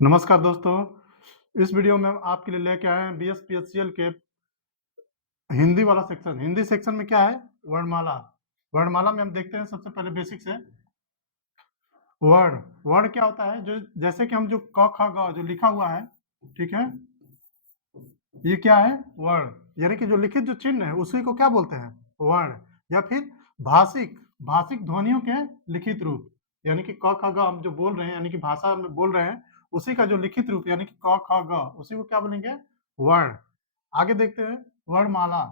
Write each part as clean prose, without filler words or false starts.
नमस्कार दोस्तों, इस वीडियो में हम आपके लिए लेके आए हैं बीएसपीएचसीएल के हिंदी वाला सेक्शन। हिंदी सेक्शन में क्या है? वर्णमाला। वर्णमाला में हम देखते हैं सबसे पहले बेसिक से वर्ण। वर्ण क्या होता है? जो जैसे कि हम जो क ख ग जो लिखा हुआ है, ठीक है, ये क्या है? वर्ण। यानी कि जो लिखित जो चिन्ह है उसी को क्या बोलते हैं? वर्ण। या फिर भाषिक भाषिक ध्वनियों के लिखित रूप, यानी कि क ख ग हम जो बोल रहे हैं, यानी कि भाषा में बोल रहे हैं, उसी का जो लिखित रूप यानी कि क ख ग, उसी को क्या बोलेंगे? वर्ण। आगे देखते हैं वर्णमाला।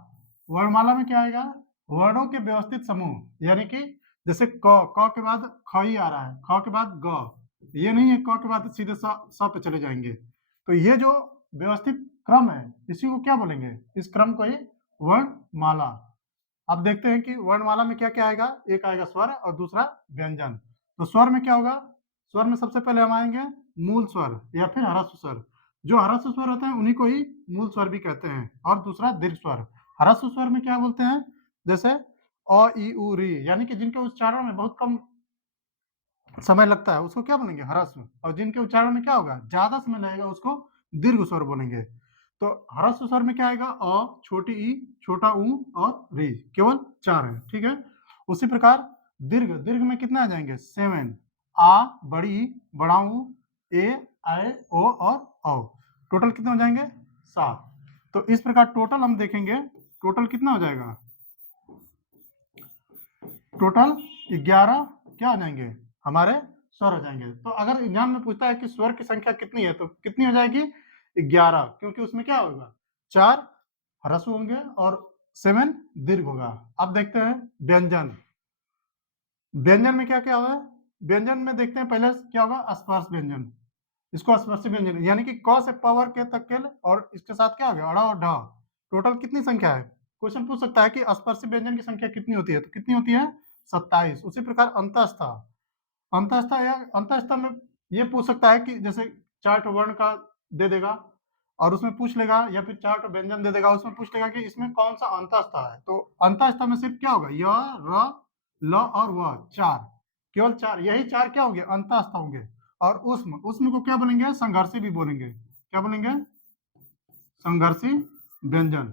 वर्णमाला में क्या आएगा? वर्णों के व्यवस्थित समूह, यानी कि जैसे क के बाद ख ही आ रहा है, ख के बाद ग, ये नहीं है क के बाद सीधे स पे चले जाएंगे। तो ये जो व्यवस्थित क्रम है, इसी को क्या बोलेंगे? इस क्रम को ही वर्णमाला। अब देखते हैं कि वर्णमाला में क्या क्या आएगा। एक आएगा स्वर और दूसरा व्यंजन। तो स्वर में क्या होगा? स्वर में सबसे पहले हम आएंगे मूल स्वर या फिर ह्रस्व स्वर। जो ह्रस्व स्वर होते हैं उन्हीं को ही मूल स्वर भी कहते हैं। और दूसरा दीर्घ स्वर। ह्रस्व स्वर में क्या बोलते हैं? जैसे अ इ उ री, यानी कि जिनके उच्चारण में बहुत कम समय लगता है उसको क्या बोलेंगे? ह्रस्व। और जिनके उच्चारण में क्या होगा? ज्यादा समय लगेगा उसको दीर्घ स्वर बोलेंगे। तो ह्रस्व स्वर में क्या आएगा? अ, छोटी ई, छोटा ऊ और री। केवल 4 है, ठीक है। उसी प्रकार दीर्घ। दीर्घ में कितना आ जाएंगे? 7। आ, बड़ी ई, बड़ा ऊ, ए, ऐ, ओ और औ। टोटल कितने हो जाएंगे? 7। तो इस प्रकार टोटल हम देखेंगे, टोटल कितना हो जाएगा? टोटल 11 क्या हो जाएंगे? हमारे स्वर हो जाएंगे। तो अगर एग्जाम में पूछता है कि स्वर की संख्या कितनी है, तो कितनी हो जाएगी? 11, क्योंकि उसमें क्या होगा? 4 ह्रस्व होंगे और 7 दीर्घ होगा। अब देखते हैं व्यंजन। व्यंजन में क्या क्या होगा? व्यंजन में देखते हैं पहले क्या होगा? स्पर्श व्यंजन। इसको स्पर्शी व्यंजन, यानी कि क से पावर के तक के, और इसके साथ क्या हो गया? अड़ा और ढ। टोटल कितनी संख्या है? क्वेश्चन पूछ सकता है कि स्पर्शी व्यंजन की संख्या कितनी होती है, तो कितनी होती है? 27। उसी प्रकार अंतस्थ। अंतस्थ या अंतस्थ में ये पूछ सकता है कि जैसे 4 ठो वर्ण का दे देगा और उसमें पूछ लेगा, या फिर 4 ठो व्यंजन दे देगा, उसमें पूछ लेगा कि इसमें कौन सा अंतस्थ है। तो अंतस्थ में सिर्फ क्या होगा? य, र, ल और व, 4। केवल 4, यही 4 क्या होंगे? अंतस्थ होंगे। और उष्म, उष्म को क्या बोलेंगे? संघर्षी भी बोलेंगे। क्या बोलेंगे? संघर्षी व्यंजन।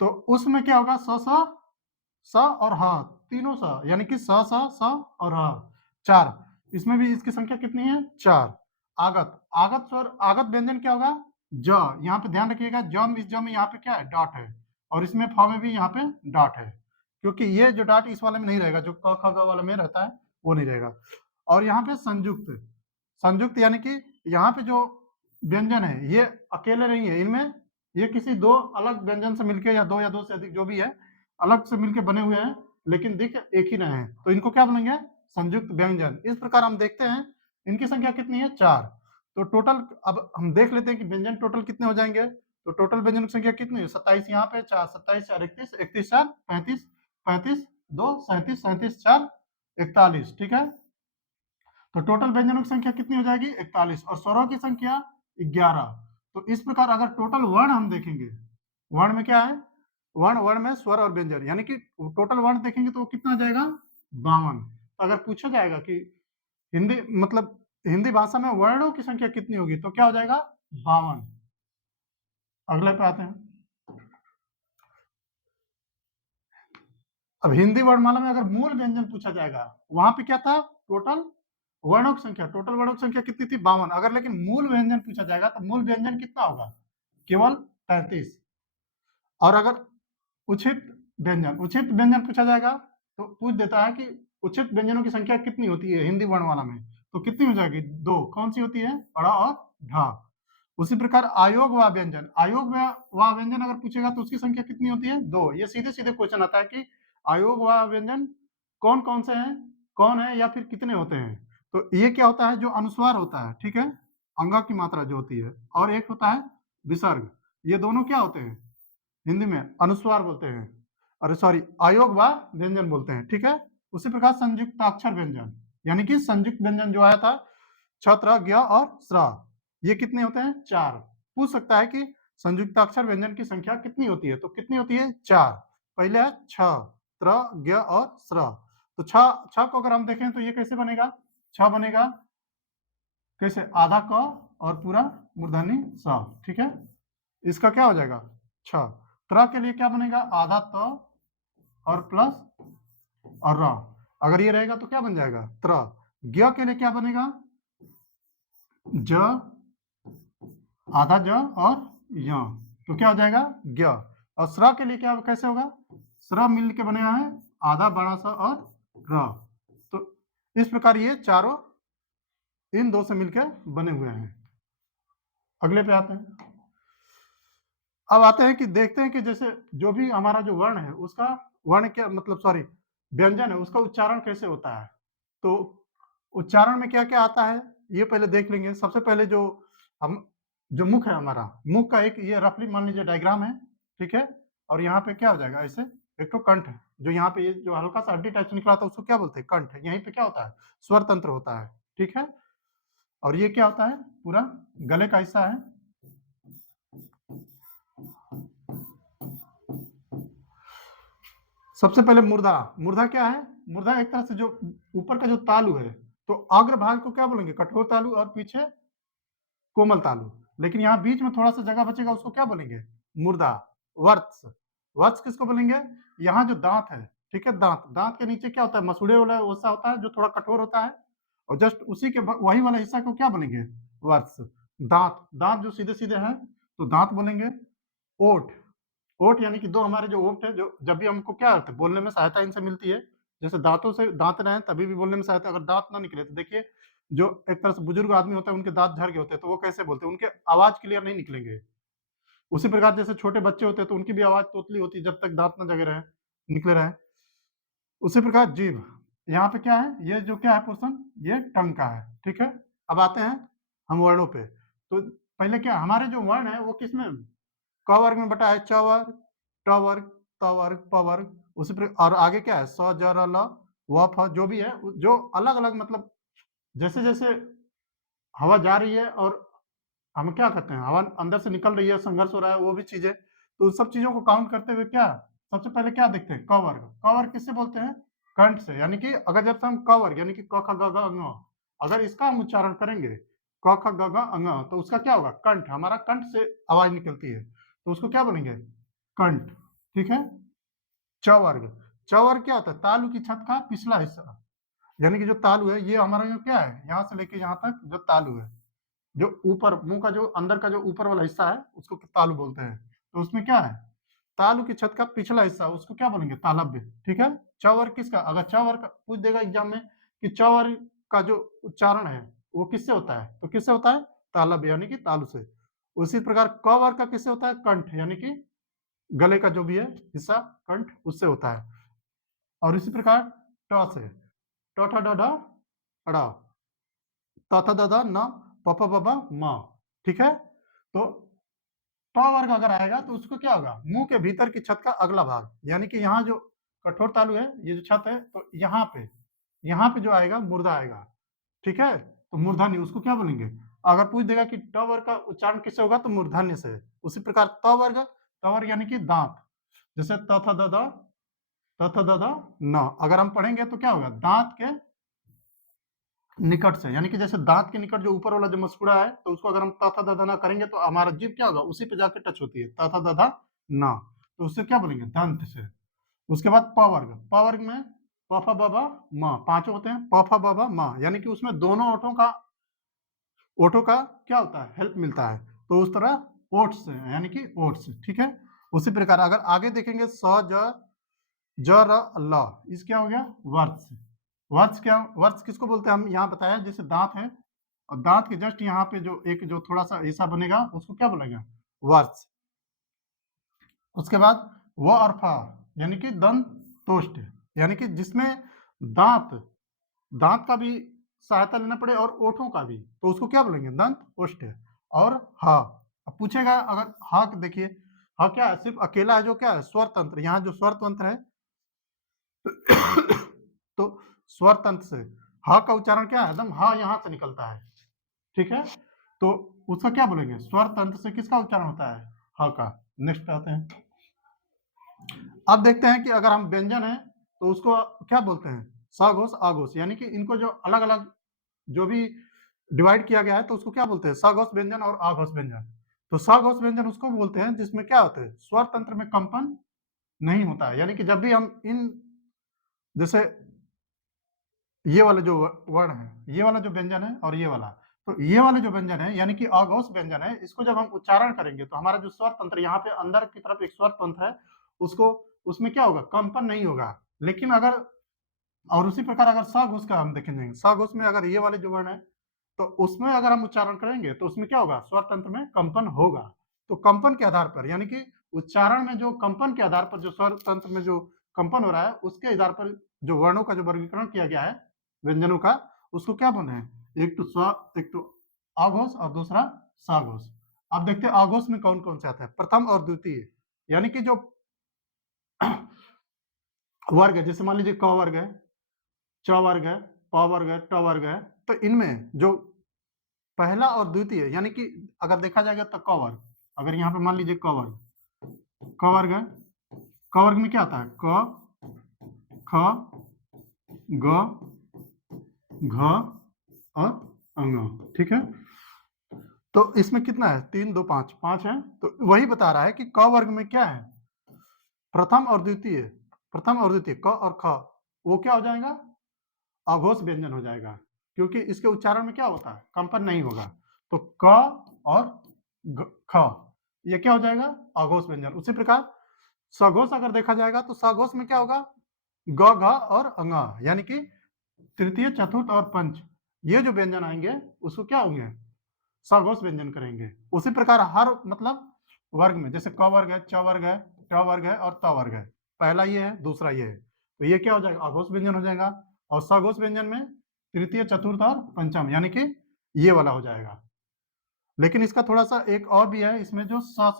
तो उसमें क्या होगा? स और ह, तीनों स, यानी कि स और ह, 4। इसमें भी इसकी संख्या कितनी है? 4। आगत। आगत स्वर, आगत व्यंजन क्या होगा? ज। यहाँ पे ध्यान रखिएगा, ज में, इस ज में यहाँ पे क्या है? डॉट है। और इसमें फ में भी यहाँ पे डॉट है, क्योंकि ये जो डॉट इस वाले में नहीं रहेगा, जो क ख ग वाले में रहता है वो नहीं रहेगा। और यहाँ पे संयुक्त। संयुक्त यानी कि यहाँ पे जो व्यंजन है ये अकेले नहीं है, इनमें ये किसी दो अलग व्यंजन से मिलके, या दो से अधिक जो भी है, अलग से मिलके बने हुए हैं, लेकिन दिख एक ही रहे हैं, तो इनको क्या बोलेंगे? संयुक्त व्यंजन। इस प्रकार हम देखते हैं इनकी संख्या कितनी है? 4। तो टोटल अब हम देख लेते हैं कि व्यंजन टोटल कितने हो जाएंगे। तो टोटल व्यंजन की संख्या कितनी है? 27 यहाँ पे, 4 27 4 31, 31 4 35, 35 2 37, 37 4 41, ठीक है। तो टोटल व्यंजनों की संख्या कितनी हो जाएगी? 41। और स्वरों की संख्या 11। तो इस प्रकार अगर टोटल वर्ण हम देखेंगे, वर्ण में क्या है? वर्ण, वर्ण में स्वर और व्यंजन, यानी कि टोटल वर्ण देखेंगे तो कितना आ जाएगा? 52। तो अगर पूछा जाएगा कि हिंदी मतलब हिंदी भाषा में वर्णों की संख्या कितनी होगी, तो क्या हो जाएगा? 52। अगले पे आते हैं। अब हिंदी वर्णमाला में अगर मूल व्यंजन पूछा जाएगा, वहां पे क्या था? टोटल वर्णों की संख्या, टोटल वर्णों की संख्या कितनी थी? 52। अगर लेकिन मूल व्यंजन पूछा जाएगा तो मूल व्यंजन कितना होगा? केवल 35। और अगर उचित व्यंजन, उचित व्यंजन पूछा जाएगा तो पूछ देता है कि उचित व्यंजनों की संख्या कितनी होती है हिंदी वर्णमाला में, तो कितनी हो जाएगी? 2। कौन सी होती है? अड़ा और ढा। उसी प्रकार आयोग व व्यंजन, आयोग व व्यंजन अगर पूछेगा तो उसकी संख्या कितनी होती है? 2। ये सीधे सीधे क्वेश्चन आता है कि आयोग व व्यंजन कौन कौन से हैं, कौन है, या फिर कितने होते हैं। तो ये क्या होता है? जो अनुस्वार होता है, ठीक है, अंगा की मात्रा जो होती है, और एक होता है विसर्ग। ये दोनों क्या होते हैं? हिंदी में अनुस्वार बोलते हैं, अरे सॉरी, आयोग व व्यंजन बोलते हैं, ठीक है। उसी प्रकार संयुक्ताक्षर व्यंजन, यानी कि संयुक्त व्यंजन जो आया था, छ, त्र, ज्ञ और स्र, ये कितने होते हैं? 4। पूछ सकता है कि संयुक्ताक्षर व्यंजन की संख्या कितनी होती है, तो कितनी होती है? 4। पहले है छ, त्र, ज्ञ और स्र। तो छ, छ को अगर हम देखें तो ये कैसे बनेगा? छ बनेगा कैसे? आधा क और पूरा मूर्धन्य स, ठीक है। इसका क्या हो जाएगा 6। त्र के लिए क्या बनेगा आधा त और प्लस और र, अगर ये रहेगा तो क्या बन जाएगा त्र। ज्ञ के लिए क्या बनेगा ज आधा ज और य, तो क्या हो जाएगा ज्ञ। और स्र के लिए क्या कैसे होगा स्र मिल के बने है आधा बड़ा सा और र, तो इस प्रकार ये चारों इन दो से मिलकर बने हुए हैं। अगले पे आते हैं। अब आते हैं कि देखते हैं कि जैसे जो भी हमारा जो वर्ण है उसका वर्ण क्या मतलब सॉरी व्यंजन है उसका उच्चारण कैसे होता है। तो उच्चारण में क्या क्या आता है ये पहले देख लेंगे। सबसे पहले जो हम जो मुख है हमारा मुख का एक ये रफली मान लीजिए डायग्राम है, ठीक है। और यहाँ पे क्या हो जाएगा ऐसे एक तो कंठ है, जो यहाँ पे ये जो हल्का सा हड्डी टाइप से निकला था उसको क्या बोलते हैं कंठ। यहीं पे क्या होता है स्वर तंत्र होता है, ठीक है। और ये क्या होता है पूरा गले का हिस्सा है। सबसे पहले मुर्दा, मुर्दा क्या है मुर्दा एक तरह से जो ऊपर का जो तालु है, तो अग्र भाग को क्या बोलेंगे कठोर तालु और पीछे कोमल तालु, लेकिन यहाँ बीच में थोड़ा सा जगह बचेगा उसको क्या बोलेंगे मुर्दा। वर्त्स, वर्त्स किसको बोलेंगे यहाँ जो दांत है, ठीक है। दांत, दांत के नीचे क्या होता है मसूड़े वाला वैसा होता है जो थोड़ा कठोर होता है, और जस्ट उसी के वही वाला हिस्सा को क्या बोलेंगे वर्त्स। दांत, दांत जो सीधे सीधे हैं तो दांत बोलेंगे। ओठ, ओठ यानी कि दो हमारे जो ओठ है जो जब भी हमको क्या होता है बोलने में सहायता इनसे मिलती है। जैसे दांतों से दांत रहे तभी भी बोलने में सहायता, अगर दांत ना निकले तो देखिए जो एक तरह से बुजुर्ग आदमी होता है उनके दांत झड़ गए होते हैं तो वो कैसे बोलते हैं उनके आवाज क्लियर नहीं निकलेंगे। उसी प्रकार जैसे छोटे बच्चे होते हैं तो उनकी भी आवाज तोतली होती है जब तक दांत ना जगे रहे निकले रहे। उसी प्रकार जीभ, यहाँ पे क्या है ये जो क्या है पोर्शन ये टंग का है, ठीक है। अब आते हैं हम वर्णों पे। तो पहले क्या हमारे जो वर्ण है वो किसमें क वर्ग में बटा है च वर्ग ट वर्ग त वर्ग प वर्ग, उसी पर और आगे क्या है स ज र ल व फ जो भी है जो अलग अलग मतलब जैसे जैसे हवा जा रही है और हम क्या करते हैं हवा अंदर से निकल रही है संघर्ष हो रहा है वो भी चीजें, तो उन सब चीजों को काउंट करते हुए क्या सबसे पहले क्या देखते हैं क वर्ग। क वर्ग किससे बोलते हैं कंठ से, यानी कि अगर जब से हम क वर्ग यानी कि क ख ग घ ङ अगर इसका हम उच्चारण करेंगे क ख ग घ ङ तो उसका क्या होगा कंठ, हमारा कंठ से आवाज निकलती है तो उसको क्या बोलेंगे कंठ, ठीक है। च वर्ग, च वर्ग क्या होता है तालु की छत का पिछला हिस्सा, यानी कि जो तालु है ये हमारा जो क्या है यहाँ से लेके यहाँ तक जो तालु है जो ऊपर मुंह का जो अंदर का जो ऊपर वाला हिस्सा है उसको तालु बोलते हैं। तो उसमें क्या है तालु की छत का पिछला हिस्सा उसको क्या बोलेंगे तालव्य, ठीक है। च वर्ग किसका अगर च वर्ग पूछ देगा एग्जाम में कि च वर्ग का जो उच्चारण है वो किससे होता है तो किससे होता है तालव्य यानी कि तालु से। उसी प्रकार क वर्ग का किससे होता है कंठ यानी कि गले का जो भी है हिस्सा कंठ उससे होता है। और इसी प्रकार ट से ट ठ ड ढ ड़ त थ द ध न प फ ब ब म, ठीक है। तो ट वर्ग अगर आएगा तो उसको क्या होगा मुंह के भीतर की छत का अगला भाग, यानी कि यहाँ जो कठोर तालु है ये जो छत है तो यहाँ पे जो आएगा मुर्दा आएगा, ठीक है। तो मूर्धन्य उसको क्या बोलेंगे अगर पूछ देगा कि ट वर्ग का उच्चारण किससे होगा तो मूर्धन्य से। उसी प्रकार त वर्ग यानी कि दांत, जैसे त थ द द त थ द द न अगर हम पढ़ेंगे तो क्या होगा दांत के निकट से, यानी कि जैसे दांत के निकट जो ऊपर वाला जो मसकुड़ा है तो उसको अगर हम त थ द ध न करेंगे तो हमारा जीभ क्या होगा उसी पे जाके टच होती है त थ द ध न, तो उससे क्या बोलेंगे दंत से। उसके बाद प वर्ग में प फ ब भ म पांचों होते हैं प फ ब भ म, यानी कि उसमें दोनों ओठों का क्या होता है हेल्प मिलता है तो उस तरह ओट्स यानी कि ओट्स, ठीक है। उसी प्रकार अगर आगे देखेंगे स ज र ल इस क्या हो गया वर्ष। वर्ष क्या वर्ष किसको बोलते हैं हम यहाँ बताया जैसे दांत है और दांत के जस्ट यहाँ पे जो एक जो थोड़ा सा ऐसा बनेगा उसको क्या बोलेंगे वर्ष। उसके बाद व और फ यानी कि दंत तोष्ट, यानी कि जिसमें दांत दांत का भी सहायता लेना पड़े और ओठों का भी तो उसको क्या बोलेंगे दंत ओष्ठ। और ह अब पूछेगा अगर ह देखिए ह क्या है सिर्फ अकेला है जो क्या है स्वर तंत्र, यहाँ जो स्वर तंत्र है तो स्वर तंत्र से ह का उच्चारण क्या है एकदम ह यहाँ से निकलता है, ठीक है। तो उसका क्या बोलेंगे स्वर तंत्र से किसका उच्चारण होता है ह का। नेक्स्ट पे आते हैं। अब देखते हैं कि अगर हम व्यंजन है तो उसको क्या बोलते हैं सघोष आघोष, यानी कि इनको जो अलग अलग जो भी डिवाइड किया गया है तो उसको क्या बोलते हैं, सघोष व्यंजन और अघोष व्यंजन। तो सघोष व्यंजन उसको बोलते हैं जिसमें क्या होता है, स्वर तंत्र में कंपन नहीं होता है। यानी कि जब भी हम इन, जैसे ये वाले जो वर्ण है, ये वाला जो व्यंजन है और ये वाला, तो ये वाले जो व्यंजन है यानी कि अघोष व्यंजन है, इसको जब हम उच्चारण करेंगे तो हमारा जो स्वर तंत्र यहाँ पे अंदर की तरफ एक स्वर तंत्र है, उसको, उसमें क्या होगा, कंपन नहीं होगा। लेकिन अगर, और उसी प्रकार अगर सघोष का हम देखेंगे, सघोष में अगर ये वाले जो वर्ण है तो उसमें अगर हम उच्चारण करेंगे तो उसमें क्या होगा, स्वर तंत्र में कंपन होगा। तो कंपन के आधार पर, यानी कि उच्चारण में जो कंपन के आधार पर जो स्वर तंत्र में जो कंपन हो रहा है उसके आधार पर जो वर्णों का जो वर्गीकरण किया गया है व्यंजनों का, उसको क्या बोलते हैं, एक तो स्व, एक तो अघोष और दूसरा सघोष। अब देखते हैं अघोष में कौन कौन से आता है, प्रथम और द्वितीय, यानी कि जो वर्ग है, जैसे मान लीजिए क वर्ग है, च वर्ग है, प वर्ग है, ट वर्ग है, तो इनमें जो पहला और द्वितीय, यानी कि अगर देखा जाएगा तो क वर्ग, अगर यहाँ पे मान लीजिए क वर्ग, क वर्ग है, क वर्ग में क्या आता है, क, ख, ग, घ और अंग, ठीक है। तो इसमें कितना है, 3 2 5, 5 है। तो वही बता रहा है कि क वर्ग में क्या है, प्रथम और द्वितीय, प्रथम और द्वितीय क और ख, वो क्या हो जाएगा, अघोष व्यंजन हो जाएगा, क्योंकि इसके उच्चारण में क्या होता है, कंपन नहीं होगा। तो क और ख, ये क्या हो जाएगा, अघोष व्यंजन। उसी प्रकार सघोष अगर देखा जाएगा तो सघोष में क्या होगा, ग, घ और अंग, यानी कि तृतीय, चतुर्थ और पंच, ये जो व्यंजन आएंगे उसको क्या होंगे, सघोष व्यंजन करेंगे। उसी प्रकार हर मतलब वर्ग में, जैसे क वर्ग है, च वर्ग है, ट वर्ग है और त वर्ग है, पहला ये है, दूसरा ये है, तो ये क्या हो जाएगा, अघोष व्यंजन हो जाएगा। और सघोष व्यंजन में तृतीय, चतुर्थ और पंचम, यानी कि ये वाला हो जाएगा। लेकिन इसका थोड़ा सा एक और भी है, इसमें जो स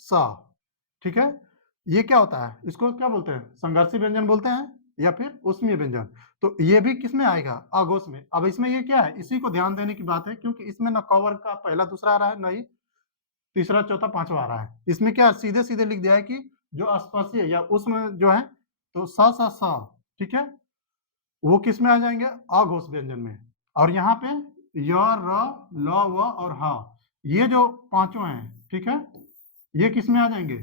स, ठीक है, ये क्या होता है, इसको क्या बोलते हैं, संघर्षी व्यंजन बोलते हैं या फिर उसमेय व्यंजन। तो ये भी किस में आएगा, अघोष में। अब इसमें ये क्या है, इसी को ध्यान देने की बात है, क्योंकि इसमें न क वर्ग का पहला दूसरा आ रहा है, न ही तीसरा चौथा पांचवा आ रहा है। इसमें क्या सीधे सीधे लिख दिया है कि जो स्पर्शीय या उसमें जो है, तो स, ठीक है, वो किस में आ जाएंगे, अघोष व्यंजन में। और यहाँ पे य, र, ल, व और ह, ये जो पांचों हैं, ठीक है, ये किस में आ जाएंगे,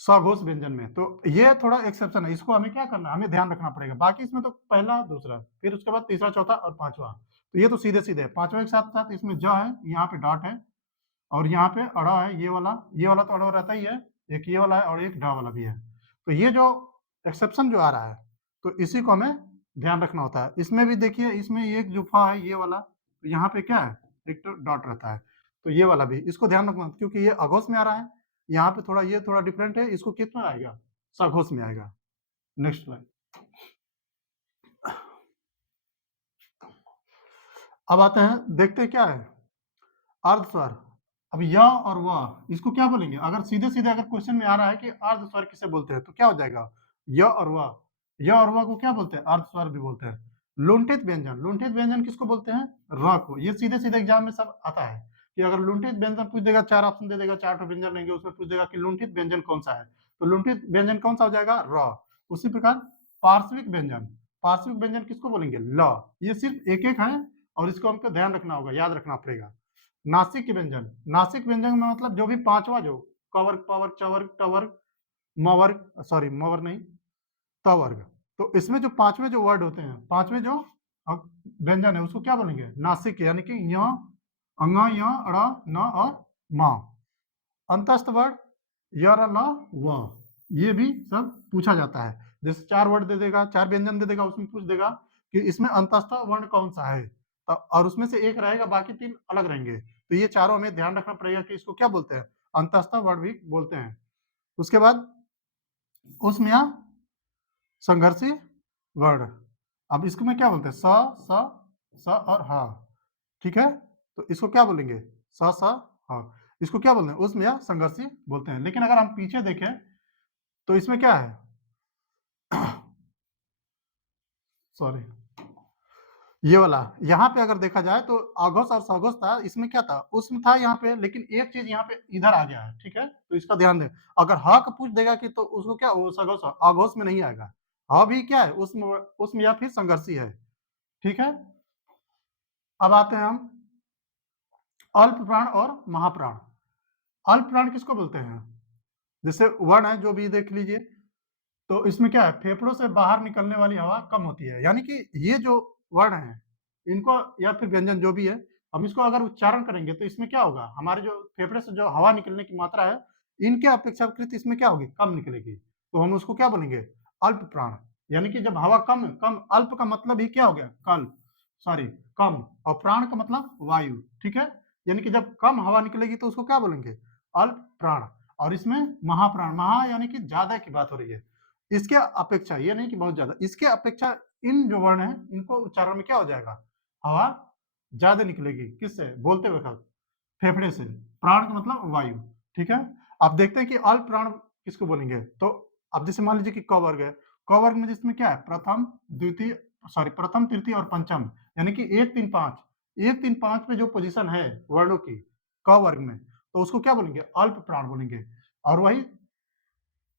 सघोष व्यंजन में। तो ये थोड़ा एक्सेप्शन है, इसको हमें क्या करना है, हमें ध्यान रखना पड़ेगा। बाकी इसमें तो पहला, दूसरा, फिर उसके बाद तीसरा, चौथा और पांचवा, तो ये तो सीधे सीधे। पांचवा के साथ साथ इसमें ज है, यहाँ पे डॉट है, और यहाँ पे अड़ा है, ये वाला तो अड़ा रहता ही है, एक ये वाला है और एक ढ वाला भी है। तो ये जो एक्सेप्शन जो आ रहा है, तो इसी को हमें ध्यान रखना होता है। इसमें भी देखिए, इसमें एक जो फा है ये वाला, तो यहाँ पे क्या है, एक तो डॉट रहता है, तो ये वाला भी इसको ध्यान रखना, क्योंकि ये अघोष में आ रहा है। यहाँ पे थोड़ा ये थोड़ा डिफरेंट है, इसको किस में आएगा, सघोष में आएगा। Next slide. अब आते हैं, देखते हैं क्या है, अर्ध स्वर। अब य और व, इसको क्या बोलेंगे, अगर सीधे सीधे अगर क्वेश्चन में आ रहा है कि अर्ध स्वर किसे बोलते हैं, तो क्या हो जाएगा, य और व, य और व को क्या बोलते हैं, अर्ध स्वर भी बोलते हैं। लुंठित व्यंजन, लुंठित व्यंजन किसको बोलते हैं, र को। ये सीधे सीधे एग्जाम में सब आता है कि अगर लुंठित व्यंजन पूछ देगा, 4 ऑप्शन दे देगा, 4 व्यंजन लेंगे, उसमें पूछ देगा कि लुंठित व्यंजन कौन सा है, तो लुंठित व्यंजन कौन सा हो जाएगा, र। उसी प्रकार पार्श्विक व्यंजन, पार्श्विक व्यंजन किसको बोलेंगे, ल। ये सिर्फ एक एक है और इसको हमको ध्यान रखना होगा, याद रखना पड़ेगा। नासिक व्यंजन, नासिक व्यंजन में मतलब जो भी पांचवा, जो कवर्ग, पवर्ग, चवर्ग, टवर्ग, मवर्ग, सॉरी मवर्ग नहीं, तवर्ग, तो इसमें जो पांचवें जो वर्ड होते हैं, पांचवें जो व्यंजन है, उसको क्या बोलेंगे, नासिक, यानी कि य, अंग, य, अड़, न और म। अंतस्थ वर्ड य, र, ल, व, ये भी सब पूछा जाता है। जैसे 4 वर्ड दे देगा, 4 व्यंजन दे देगा, उसमें पूछ देगा कि इसमें अंतस्थ वर्ण कौन सा है, और उसमें से एक रहेगा, बाकी 3 अलग रहेंगे। तो ये चारों हमें ध्यान रखना पड़ेगा कि इसको क्या बोलते हैं, अंतस्थ वर्ण भी बोलते हैं। उसके बाद उसमें संघर्षी वर्ण, अब इसको में क्या बोलते हैं, स और ह, ठीक है, तो इसको क्या बोलेंगे, स ह, इसको क्या बोलते हैं, उसमें संघर्षी बोलते हैं। लेकिन अगर हम पीछे देखें तो इसमें क्या है, सॉरी, ये वाला, यहाँ पे अगर देखा जाए तो अघोष और सघोष था, इसमें क्या था, उसमें था यहाँ पे, लेकिन एक चीज यहाँ पे इधर आ गया है, ठीक है, तो इसका ध्यान दें। अगर ह का पूछ देगा कि तो उसको क्या, वो सघोष, अघोष में नहीं आएगा। ह भी क्या है, उसमें या फिर संघर्षी है, ठीक है। अब आते हैं हम अल्प प्राण और महाप्राण। अल्प प्राण किसको बोलते हैं? जैसे वर्ण है जो भी देख लीजिए, तो इसमें क्या है, फेफड़ों से बाहर निकलने वाली हवा कम होती है, यानी कि ये जो वर्ण है इनको या फिर व्यंजन जो भी है, हम इसको अगर उच्चारण करेंगे तो इसमें क्या होगा, हमारे जो फेफड़े से जो हवा निकलने की मात्रा है इनके अपेक्षाकृत इसमें क्या होगी, कम निकलेगी, तो हम उसको क्या बोलेंगे, अल्प प्राण। यानी कि जब हवा कम कम, अल्प का मतलब ही क्या हो गया, कल सॉरी कम, और प्राण का मतलब वायु, ठीक है। यानी कि जब कम हवा निकलेगी तो उसको क्या बोलेंगे, अल्प प्राण। और इसमें महाप्राण, महा यानी कि ज्यादा की बात हो रही है, इसके अपेक्षा, ये नहीं कि बहुत ज्यादा, इसके अपेक्षा इन जो वर्ण है इनको उच्चारण में क्या हो जाएगा, हवा ज्यादा निकलेगी, किससे, बोलते वक्त फेफड़े से, प्राण का मतलब वायु, ठीक है। अब देखते हैं कि अल्प प्राण किसको बोलेंगे। तो अब जैसे मान लीजिए कि क वर्ग है, क वर्ग में जिसमें क्या है, प्रथम द्वितीय सॉरी प्रथम तृतीय और पंचम, यानी कि 1 3 5, 1 3 5 में जो पोजीशन है वर्णों की क वर्ग में, तो उसको क्या बोलेंगे, अल्प प्राण बोलेंगे। और वही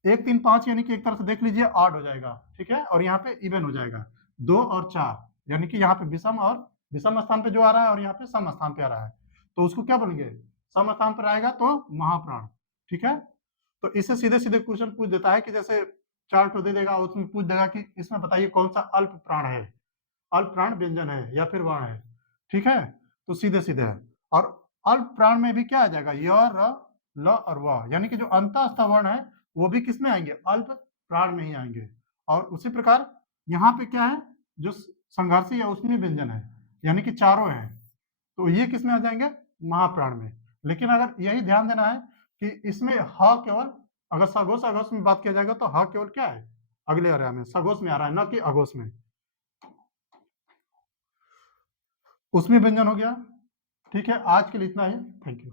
1 3 5 यानी कि एक तरह से देख लीजिए ऑड हो जाएगा, ठीक है, और यहाँ पे इवन हो जाएगा 2 और 4, यानी कि यहाँ पे विषम और विषम स्थान पे जो आ रहा है और यहाँ पे सम स्थान पे आ रहा है, तो उसको क्या बोलेंगे, सम स्थान पर आएगा तो महाप्राण, ठीक है। तो इससे सीधे सीधे क्वेश्चन पूछ देता है कि जैसे चार्ट दे देगा, उसमें पूछ देगा कि इसमें बताइए कौन सा अल्प प्राण है, अल्प प्राण व्यंजन है या फिर वर्ण है, ठीक है। तो सीधे सीधे है। और अल्प प्राण में भी क्या आ जाएगा, य र ल और व, यानी कि जो अंतःस्थ वर्ण है वो भी किसमें आएंगे, अल्प प्राण में ही आएंगे। और उसी प्रकार यहाँ पे क्या है, जो संघर्षी है उसमें व्यंजन है, यानी कि चारों हैं, तो ये किसमें आ जाएंगे, महाप्राण में। लेकिन अगर यही ध्यान देना है कि इसमें ह केवल, अगर सघोष अघोष में बात किया जाएगा तो ह केवल क्या है, अगले अर्या में सघोष में आ रहा है, न कि अघोष में, उसमें व्यंजन हो गया। ठीक है, आज के लिए इतना ही, थैंक यू।